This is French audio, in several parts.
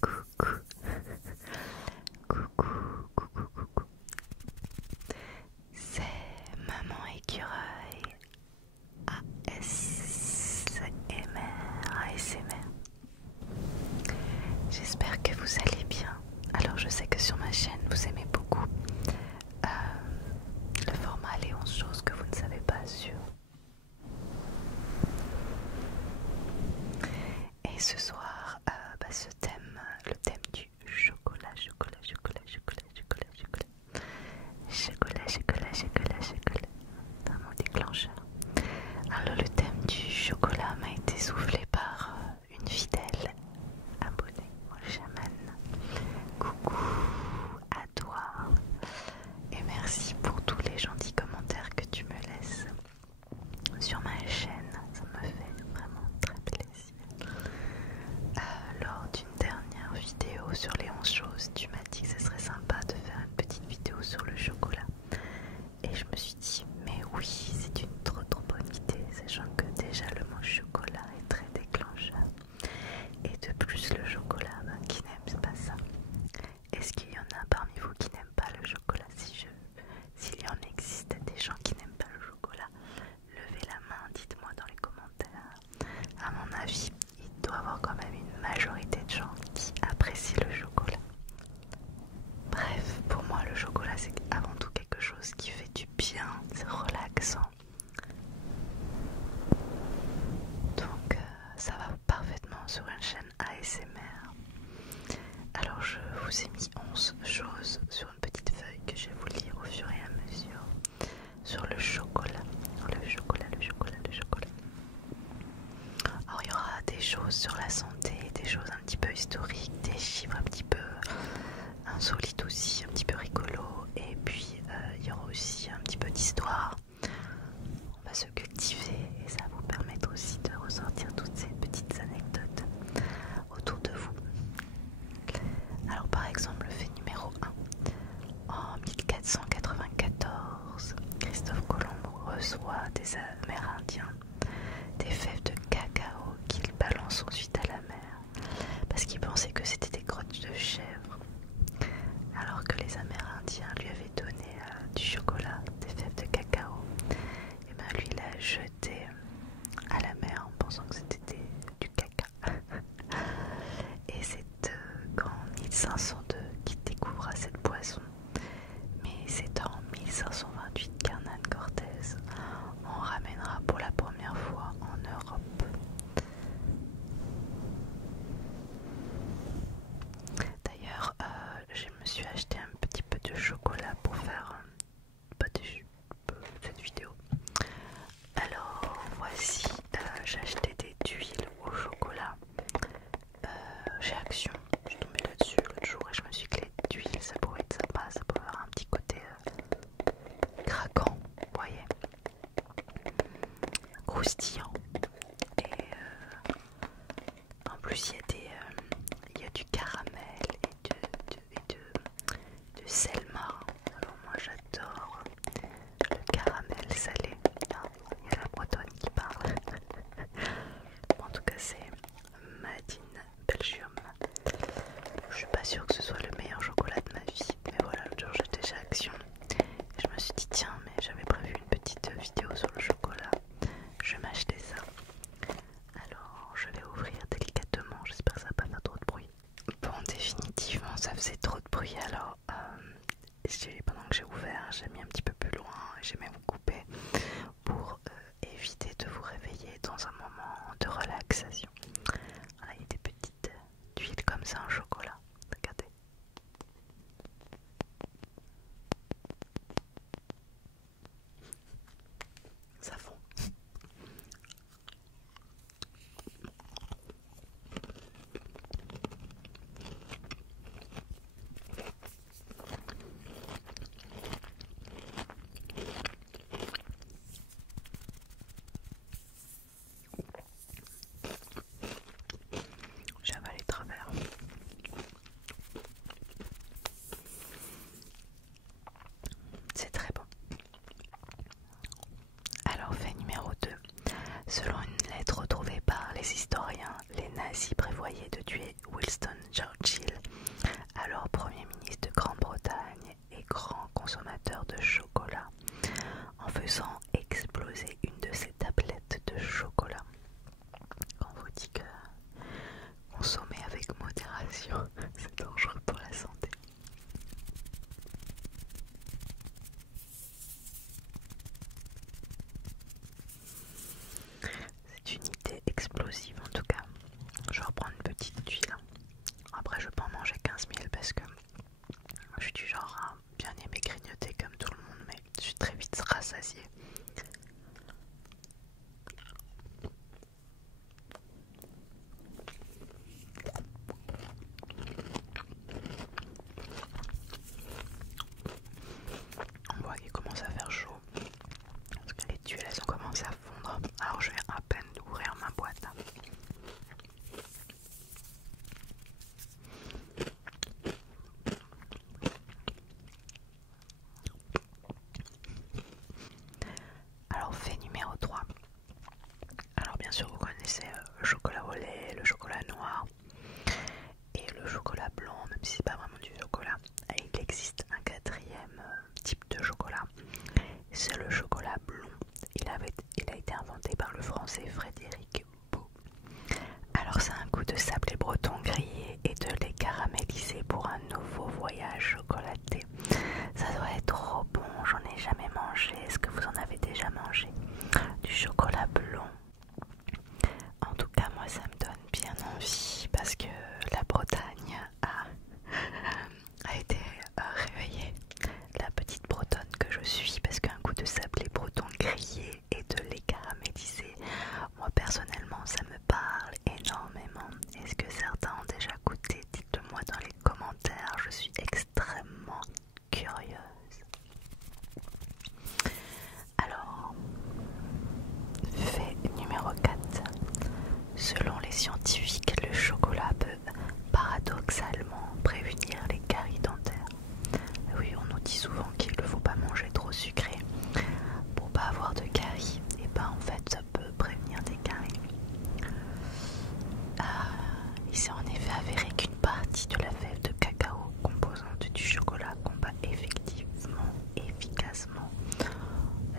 Coucou, coucou, coucou, coucou. C'est Maman Écureuil ASMR. J'espère que vous allez bien. Alors je sais que sur ma chaîne vous aimez beaucoup le format les 11 choses que vous ne savez pas sur. Et ce soir, ce thème, le thème du chocolat. C'est un mot déclencheur. Alors le thème du chocolat m'a été soufflé par une fidèle abonnée, Shaman. Coucou à toi et merci pour tous les gentils commentaires que tu me laisses sur ma chaîne. Ça me fait vraiment très plaisir. Lors d'une dernière vidéo sur les 11 choses, tu m'as dit que ce serait sympa de faire une petite vidéo sur le chocolat. Et je me suis dit, mais oui, c'est une trop bonne idée, sachant que déjà le mot chocolat est très déclencheur. Et de plus, le chocolat, qui n'aime pas ça? Est-ce qu'il y en a parmi vous qui n'aiment pas le chocolat? S'il y en existe des gens qui n'aiment pas le chocolat, levez la main, dites-moi dans les commentaires. À mon avis, il doit y avoir quand même une majorité de gens qui apprécient le chocolat. Bref, pour moi le chocolat c'est avant tout quelque chose qui fait du bien, c'est relaxant. Donc ça va parfaitement sur une chaîne ASMR. Alors je vous ai mis 11 choses sur une petite feuille que je vais vous lire au fur et à mesure sur le chocolat. Alors il y aura des choses sur la santé, des choses un petit peu historiques, des chiffres un petit peu insolites aussi, un petit peu rigolos, et puis il y aura aussi un petit peu d'histoire. On va se cultiver et ça va vous permettre aussi de ressortir toutes ces petites anecdotes autour de vous. Alors par exemple le fait numéro 1. En 1494, Christophe Colomb reçoit des Amérindiens des fèves de cacao qu'il balance ensuite à la mer parce qu'il pensait que c'était des crottes de chèvre, alors que les Amérindiens lui avaient donné du chocolat, des fèves de cacao. Et ben lui il a jeté à la mer en pensant que c'était du caca. Et c'est qu'en 1502 qu'il découvra cette boisson. Mais c'est en 1528 qu'Hernán Cortés en ramènera pour la première fois en Europe. D'ailleurs, je me suis acheté un petit peu de chocolat pour faire cette vidéo. Alors voici, j'ai acheté des tuiles au chocolat chez Action. Je suis tombée là-dessus l'autre jour et je me suis dit que les tuiles ça pourrait être sympa, ça pourrait avoir un petit côté craquant, vous voyez, croustillant. Et en plus il y a du caramel et de sel marin. Alors moi j'adore le caramel salé. Ah, il y a la bretonne qui parle. En tout cas c'est Made in Belgium. Je suis pas sûre que ce soit le meilleur chocolat de ma vie, mais voilà, l'autre jour j'étais chez Action et je me suis dit tiens, mais j'avais prévu une petite vidéo sur le chocolat, je vais m'acheter ça. Alors je vais ouvrir délicatement, j'espère que ça va pas faire trop de bruit. Bon, définitivement ça faisait trop de bruit, alors pendant que j'ai ouvert j'ai mis un petit peu plus loin et j'ai même coupé pour éviter de vous réveiller dans un moment de relaxation. Voilà, il y a des petites tuiles comme ça en chocolat, regardez. Ça fond. J'avale les travers. C'est très bon. Alors fait numéro 2. Selon une lettre retrouvée par les historiens, les nazis prévoyaient de tuer Winston Churchill Il s'est en effet avéré qu'une partie de la fève de cacao composante du chocolat combat effectivement, efficacement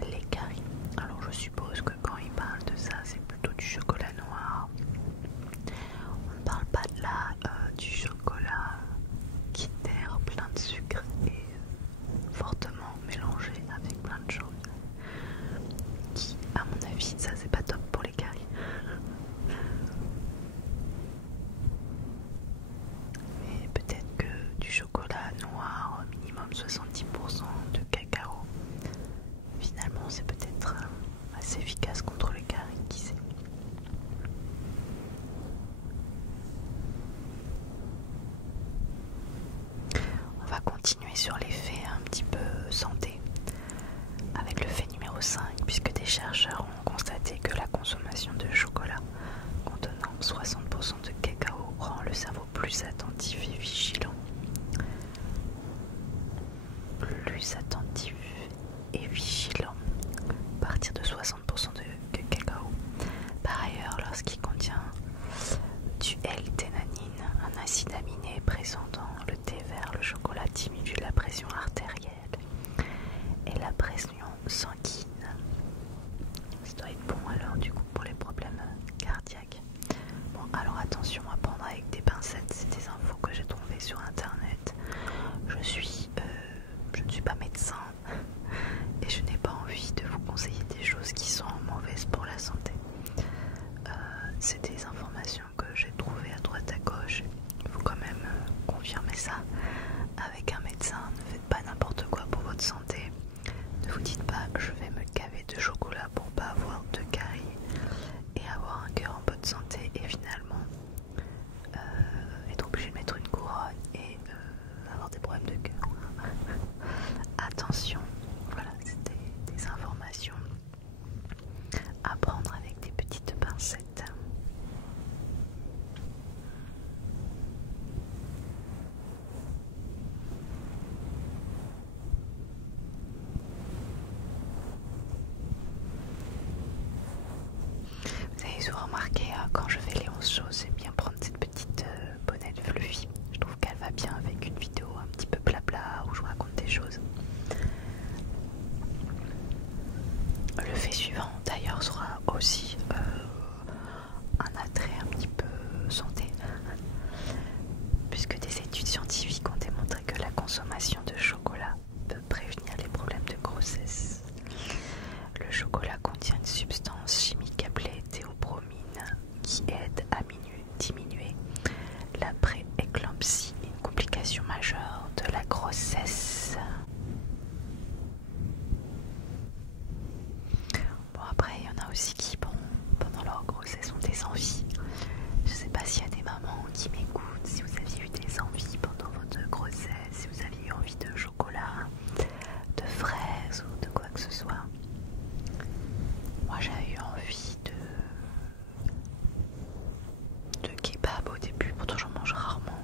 les caries. Alors je suppose que quand il parle de ça, c'est plutôt du chocolat noir. On ne parle pas de là du chocolat qui terre plein de sucre et fortement mélangé avec plein de choses. Qui, à mon avis, ça c'est pas top pour les caries. Mais peut-être que du chocolat noir, minimum 70% de cacao, finalement c'est peut-être assez efficace contre les caries, qui sait. On va continuer sur l'effet un petit peu santé avec le fait numéro 5, puisque des chercheurs ont constaté que la consommation de chocolat contenant 60% de cacao rend le cerveau plus attentif et vigilant. Plus attentif et vigilant à partir de 60% de cacao. Par ailleurs, lorsqu'il contient du L-théanine, un acide aminé présent dans le thé vert, le chocolat diminue la pression artérielle et la pression sanguine. Ça doit être bon alors du coup pour les problèmes cardiaques. Bon, alors attention à prendre avec des pincettes, c'est des infos que j'ai trouvées sur internet. Je ne suis pas médecin et je n'ai pas envie de vous conseiller des choses qui sont mauvaises pour la santé. C'est des informations que j'ai trouvées à droite à gauche. Il faut quand même confirmer ça avec un médecin. Ne faites pas n'importe quoi pour votre santé. Ne vous dites pas je vais me caver de chocolat pour pas avoir de caries et avoir un cœur en bonne santé et finalement être obligé de mettre une couronne et avoir des problèmes de cœur. Attention, voilà, c'était des informations à prendre avec des petites pincettes. Vous avez souvent remarqué quand je fais les 11 choses, j'aime bien prendre cette petite bonnette fluffy. Je trouve qu'elle va bien avec une vidéo un petit peu blabla où je vous raconte des choses. Le fait suivant d'ailleurs sera aussi un attrait un petit peu santé, puisque des études scientifiques ont démontré que la consommation de chocolat peut prévenir les problèmes de grossesse. Le chocolat contient une substance chimique appelée théobromine qui aide à diminuer la pré-éclampsie, une complication majeure de la grossesse. Bon, après il y en a aussi qui pendant leur grossesse ont des envies. Je sais pas s'il y a des mamans qui m'écoutent, si vous aviez eu des envies pendant votre grossesse, si vous aviez eu envie de chocolat, de fraises ou de quoi que ce soit. Moi j'avais eu envie de kebab au début, pourtant j'en mange rarement.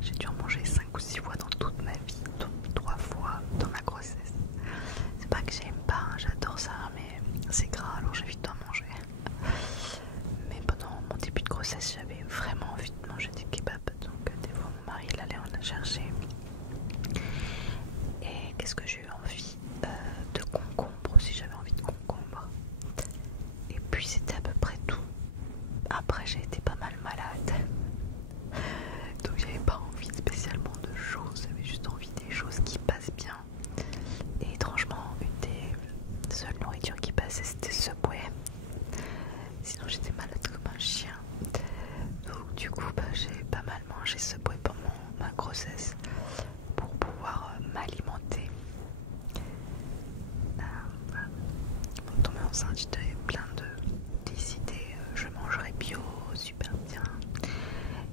J'ai dû en manger 5 ou 6 fois dans toute ma vie, donc 3 fois dans ma grossesse. C'est pas que j'aime pas, hein, j'adore ça, mais c'est gras alors j'évite d'en manger. Mais pendant mon début de grossesse, j'avais vraiment envie de manger des kebabs, donc des fois mon mari il allait en chercher. Et qu'est-ce que j'ai eu envie de concombre aussi, j'avais envie de concombre. Et puis c'était à peu près tout. Après j'ai été pas mal malade, donc j'avais pas envie spécialement de choses, j'avais juste envie des choses qui passent bien. Et étrangement, une des seules nourritures qui passait c'était Subway. Sinon j'étais malade comme un chien. Donc du coup j'ai pas mal mangé Subway pendant ma grossesse pour pouvoir m'alimenter. Voilà. Pour tomber enceinte j'avais plein des idées. Je mangerai bio, super bien.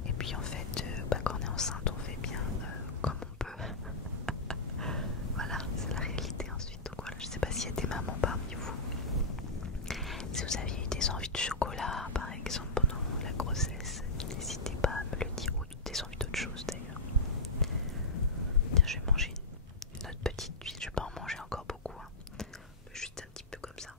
Et puis en fait quand on est enceinte on fait bien comme on peut. Voilà, c'est la réalité ensuite. Donc voilà, je sais pas s'il y a des mamans parmi vous. Si vous aviez eu des envies de chocolat par exemple pendant la grossesse, n'hésitez pas à me le dire, ou des envies d'autres choses d'ailleurs. Tiens, je vais manger une autre petite huile, je vais pas en manger encore beaucoup, hein. Juste un petit peu comme ça.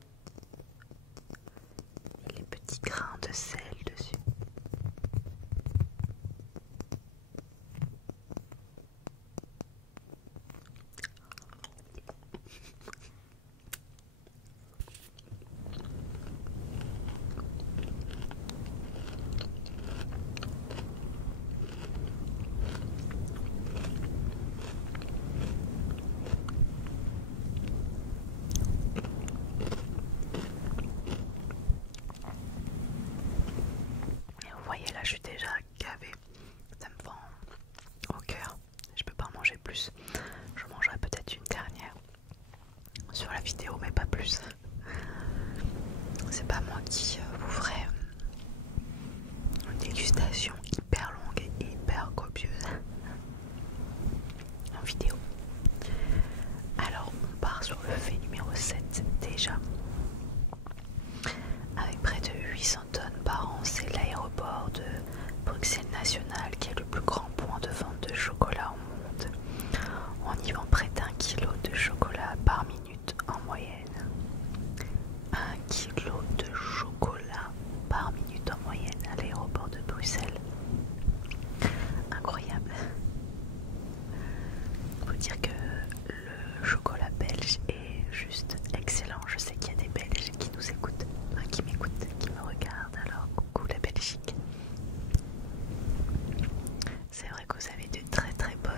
C'est vrai que vous avez de très très bonnes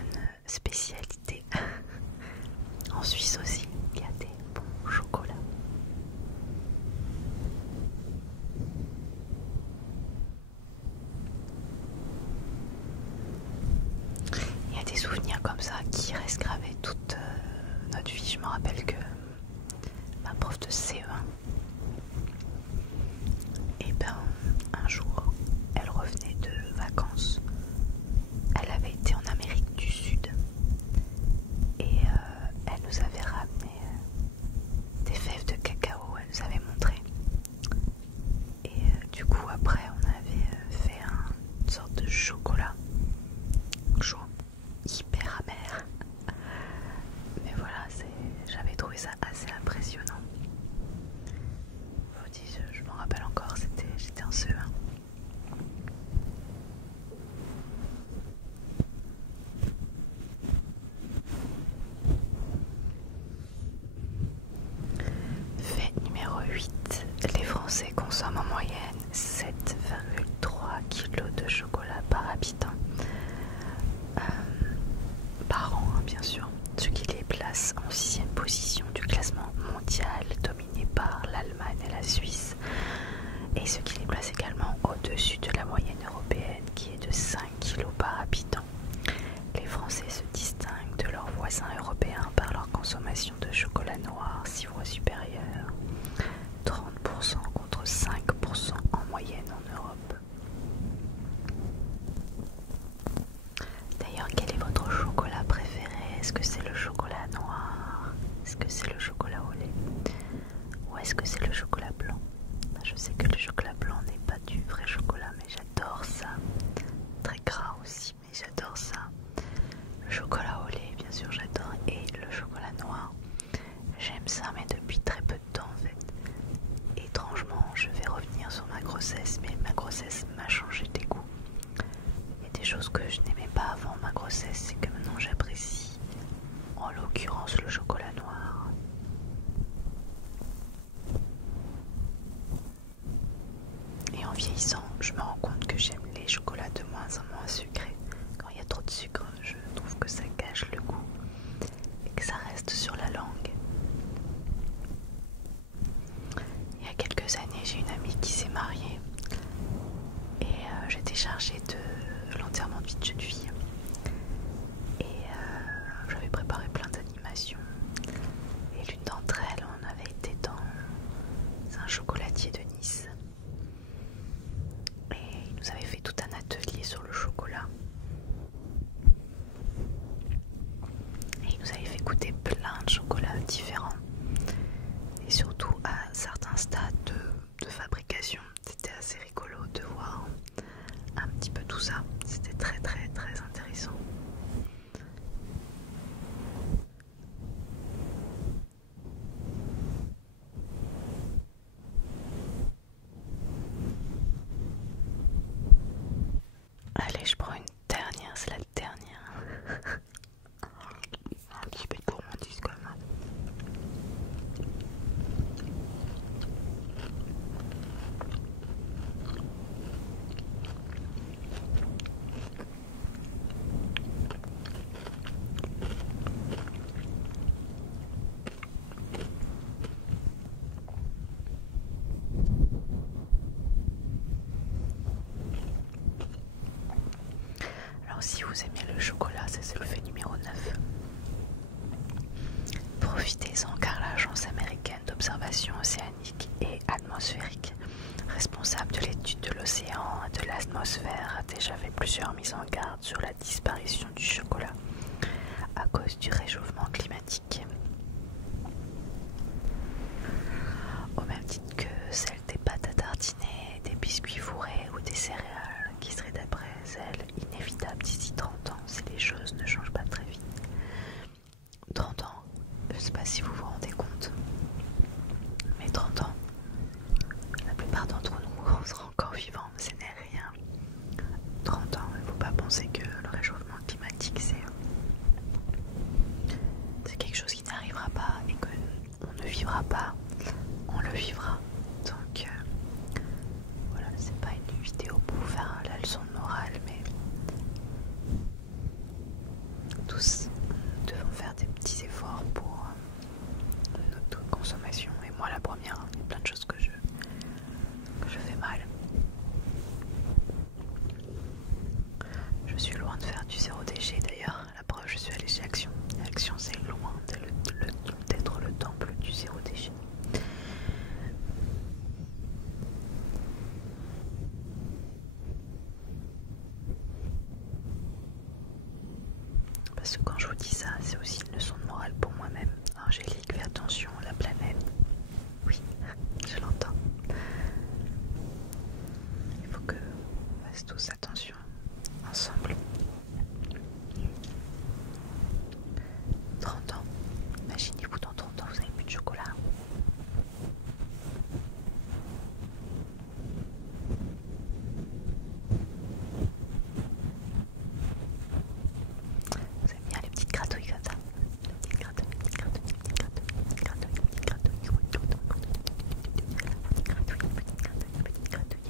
spécialités. En Suisse aussi, il y a des bons chocolats. Il y a des souvenirs comme ça qui restent gravés toute notre vie. Je me rappelle que ma prof de CE1, et ben un jour, elle revenait de vacances. Elle avait été en Amérique du Sud et elle nous avait ramené des fèves de cacao, elle nous avait montré. Et du coup après on avait fait une sorte de chocolat chaud, hyper amer. Mais voilà, j'avais trouvé ça assez impressionnant. Je m'en rappelle encore, j'étais en CE1. Fait numéro 8. Les Français consomment en moyenne 7,3 kg de chocolat par habitant. Par an, hein, bien sûr. Ce qui les place en 6e position du classement mondial, dominé par l'Allemagne et la Suisse. Et ce qui les place également au-dessus de la moyenne européenne, qui est de 5 kg par habitant. Les Français se distinguent de leurs voisins européens par leur consommation de chocolat noir 6 fois supérieure, 30% contre 5% en moyenne en Europe. D'ailleurs, quel est votre chocolat préféré? Est-ce que c'est le chocolat noir? Est-ce que c'est le chocolat au lait? Ou est-ce que c'est le chocolat blanc? Je sais que le chocolat blanc n'est pas du vrai chocolat, mais j'adore ça. Très gras aussi, mais j'adore ça. Le chocolat au lait, bien sûr, j'adore. Et le chocolat noir, j'aime ça, mais depuis très peu de temps en fait. Étrangement, je vais revenir sur ma grossesse, mais ma grossesse m'a changé des goûts. Il y a des choses que je n'aimais pas avant ma grossesse et que maintenant j'apprécie. En l'occurrence, le chocolat noir. Et en vieillissant, je me rends compte que j'aime les chocolats de moins en moins sucrés. Quand il y a trop de sucre, je trouve que ça gâche le goût et que ça reste sur la langue. Il y a quelques années, j'ai une amie qui s'est mariée et j'étais chargée de l'enterrement de vie de jeune fille. Et j'avais préparé plein d'animations. Et l'une d'entre elles, on avait été dans un chocolatier de Nice. Et il nous avait fait tout un atelier sur le chocolat. Et il nous avait fait goûter plein de chocolats différents. Et surtout à certains stades de fabrication. C'était assez rigolo de voir un petit peu tout ça. C'était très très très intéressant. Allez, je prends une dernière, c'est la dernière. Un petit peu de gourmandise quand même. Alors si vous aimez le chocolat, ça c'est le fait numéro 9. Profitez-en car l'Agence américaine d'observation océanique et atmosphérique, responsable de l'étude de l'océan et de l'atmosphère, a déjà fait plusieurs mises en garde sur la disparition du chocolat à cause du réchauffement climatique. Au même titre que celle des pâtes à tartiner, des biscuits fourrés ou des céréales qui seraient d'après elle inévitables d'ici 30 ans si les choses ne changent pas très vite. 30 ans, je ne sais pas si vous vous rendez compte, mais 30 ans, la plupart d'entre nous, on sera encore vivants, mais ce n'est rien. 30 ans, il ne faut pas penser que le réchauffement climatique c'est quelque chose qui n'arrivera pas et qu'on ne vivra pas, on le vivra. Donc voilà, c'est pas une vidéo pour vous faire la leçon de morale, mais du zéro déchet d'ailleurs. La preuve, je suis allée chez Action. Action, c'est loin d'être le temple du zéro déchet. Parce que quand je vous dis ça, c'est aussi une leçon de morale pour moi-même. Angélique, fais attention à la planète. Oui, je l'entends. Il faut que on fasse tous attention ensemble. 30 ans. Imaginez-vous dans 30 ans, vous n'avez plus de chocolat. Vous aimez bien les petites gratouilles comme ça? Petites gratouilles, petites gratouilles, petites gratouilles, petites gratouilles, petites gratouilles, petites gratouilles, petites gratouilles.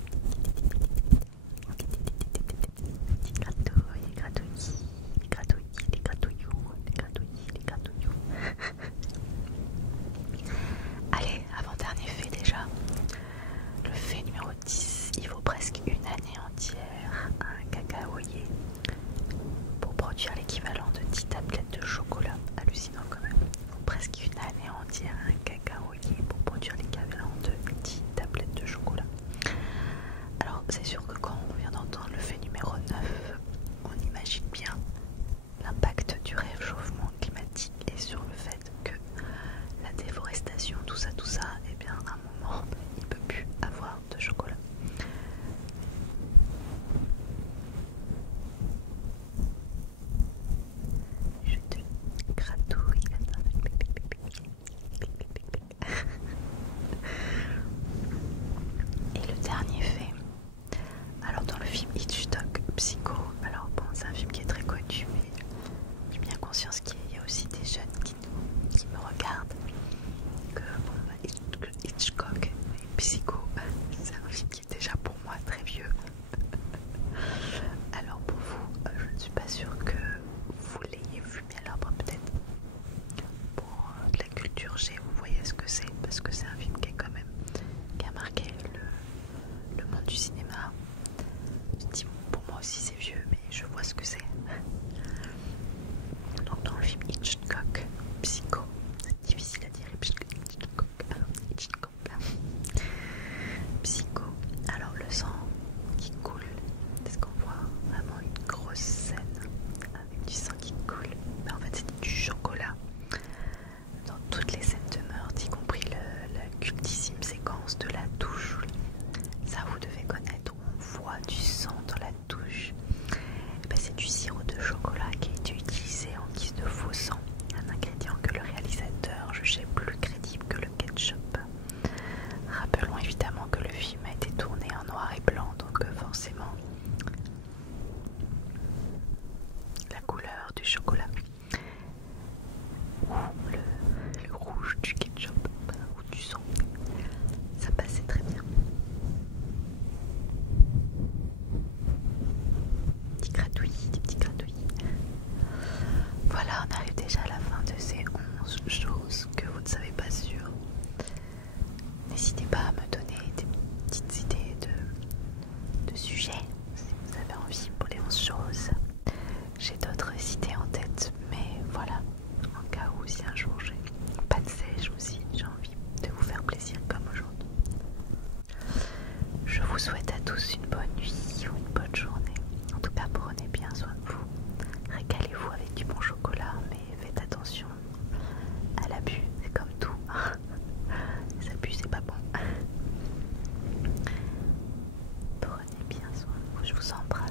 Petits gratouilles, les gratouilles, les gratouilloux, les gratouillis, les gratouilloux. Allez, avant-dernier fait déjà. Le fait numéro 10, il faut presque une année entière à un cacaoyer pour produire l'équivalent de 10 tablettes de chocolat. Hallucinant quand même. Il faut presque une année entière à un cacaoyer pour produire l'équivalent de 10 tablettes de chocolat. Alors c'est sûr que quand on vient d'entendre le fait numéro 9, on imagine bien l'impact du réchauffement climatique et sur le fait que la déforestation, tout ça, et bien à un moment, il ne peut plus avoir de chocolat. Je te gratouille. Et le dernier fait, alors dans le film Hitchcock Psycho, alors bon c'est un film qui est très connu mais j'ai bien conscience qu'il y a aussi des jeunes qui me regardent, que bon, Hitchcock et Psycho c'est un film qui est déjà pour moi très vieux. Alors pour vous, je ne suis pas sûre que vous l'ayez vu, mais alors peut-être pour de la culture G, vous voyez ce que c'est, parce que c'est un film qui est quand même, qui a marqué le monde du cinéma. Je dis, pour moi aussi c'est vieux, mais je vois ce que c'est. Donc dans le film Hitchcock Psycho, c'est difficile à dire, Hitchcock Psycho, alors le sang qui coule, est-ce qu'on voit vraiment une grosse scène avec du sang qui coule? Mais en fait c'est du chocolat dans toutes les scènes de meurtre, y compris la cultissime séquence de la douche. Ça vous devez connaître, où on voit du sang dans la douche. Et ben, c'est du sirop de chocolat qui a été utilisé en guise de faux sang, un ingrédient que le réalisateur jugeait plus crédible que le ketchup. Rappelons évidemment que le film a été tourné en noir et blanc, donc forcément la couleur du chocolat ou le rouge du ketchup ou du sang, ça passait très bien. Des petits gratouillis. Voilà, on arrive déjà à la fin de ces 11 choses que vous ne savez pas sur. N'hésitez pas à me donner des petites idées de sujets si vous avez envie pour les 11 choses. J'ai d'autres idées en tête, mais voilà, en cas où si un jour j'ai pas de sèche ou si j'ai envie de vous faire plaisir comme aujourd'hui. Je vous souhaite à tous une bonne nuit ou une bonne journée. En tout cas, prenez bien soin de vous. Régalez-vous avec du bon chocolat, mais faites attention à l'abus, c'est comme tout. Les abus, c'est pas bon. Prenez bien soin de vous, je vous embrasse.